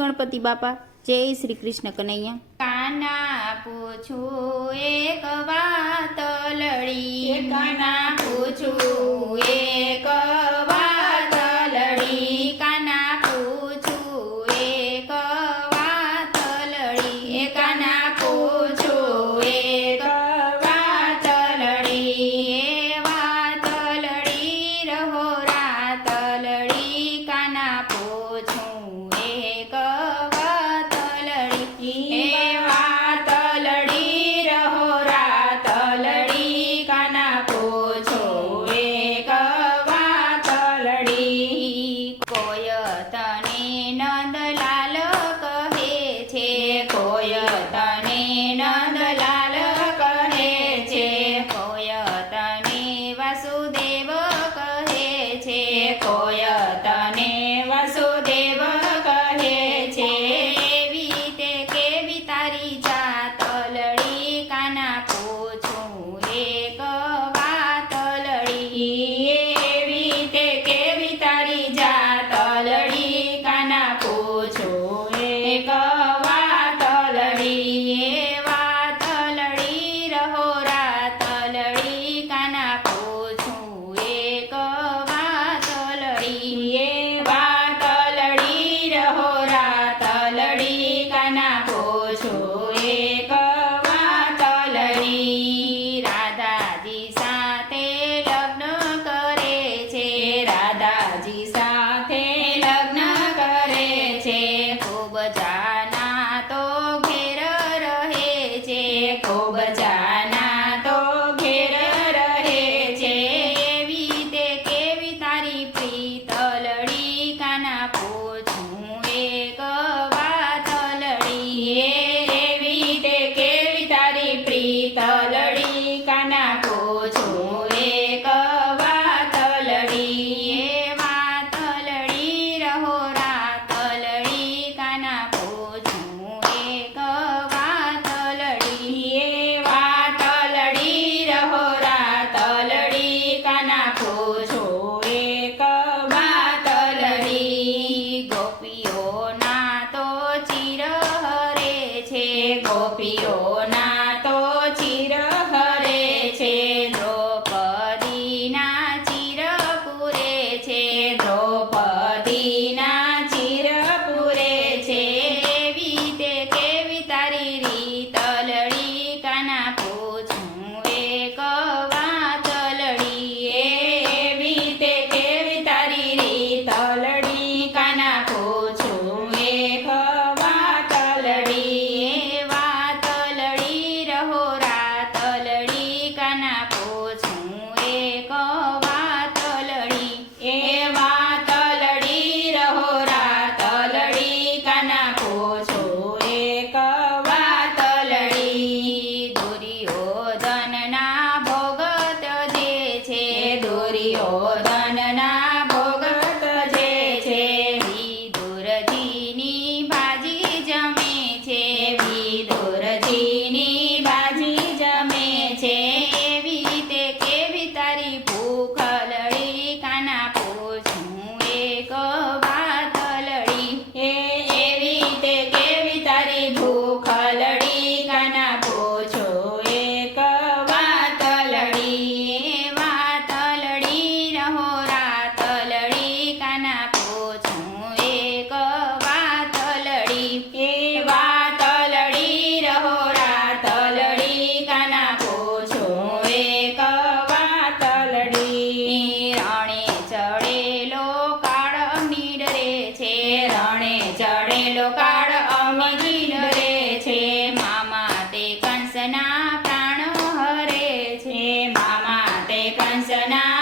ગણપતિ બાપા. જય શ્રી કૃષ્ણ કનૈયા. કાના પૂછું એક વાત લડી, કાના પૂછું એક વાત લડી, કાના પૂછું એક વાત લડી, કાના પૂછું એક વાત લડી, એ વાત લડી રહો રાત લડી, કાના પૂછું એક વાત લડી, એ વાત લડી રહો રાત લડી, કાના પૂછું એક વાત લડી. કોઈ તને નંદલાલ કહે છે, કોઈ તને નંદલાલ કહે છે, કોઈ તને વાસુદેવ કહે છે, કોઈ તને વાસુદેવ કહે છે, એવી તે કેવી તારી જાત લડી, કાના પૂછું એક વાત લડી, એવી તે કેવી તારી જાત લડી, કાના પૂછું એક વાત લડી, એ વાત લડી રહો રાત લડી, કાના પૂછું એક વાત લડી, એ વાત લડી રહો રાત લડી, કાના પૂછું એક વાત લડી. રાધાજી સાથે લગ્ન કરે છે, રાધાજી સાથે લગ્ન કરે છે, ખૂબ જાના તો ઘેર રહે છે, ખૂબ જાના તો ઘેર રહે છે, એવી તે કેવી તારી પ્રીત લડી, કાના પૂછું એક વાત લડી, એવી તે કેવી તારી પ્રીત લડી, કાના પૂછું એક વાત લડી, એ વાત લડી રહો રાત લડી, કાના પૂછું એક વાત લડી, એ વાત લડી રહો રાત લડી, કાના પૂછું એક વાત લડી. ગોપીઓના તો ચિર હરે છે, ગોપીઓના તો ચિર હરે છે, દ્રૌપદીના ચિર પૂરે છે, દ્રૌપદીના ચિર પૂરે છે, એવી તે કેવી તારી રીત લડી, કાના પૂછું એક વાત લડી, એવી તે કેવી તારી રીત લડી, કાના પૂછું એક વાત લડી, એ વાત લડી રહો રાત લડી, કાના પૂછું એક વાત લડી, એ વાત લડી રહો રાત લડી, કાના પૂછું એક વાત લડી. દુર્યોધનના ભોગત જે છે, દુર્યોધનના ભોગત જે છે, વિદુરજીની ભાજી જમે છે, વિદુરજીની ભાજી જમે છે, એવી તે કેવી તારી ભૂખ લડી, કાના પૂછું એક વાત લડી, એવી તે કેવી તારી ભૂખ લડી, કાના પૂછું એક વાત લડી, એ વાત લડી રહો રાત લડી, કાના પૂછું એક વાત લડી, એ વાત લડી રહો રાત લડી, કાના પૂછું એક વાત લડી. રણે ચડેલો કાળ નીડરે છે, રણે ચડેલો કાળ અમી ડરે છે, મામા તે કંસના પ્રાણ હરે છે, મામા તે કંસના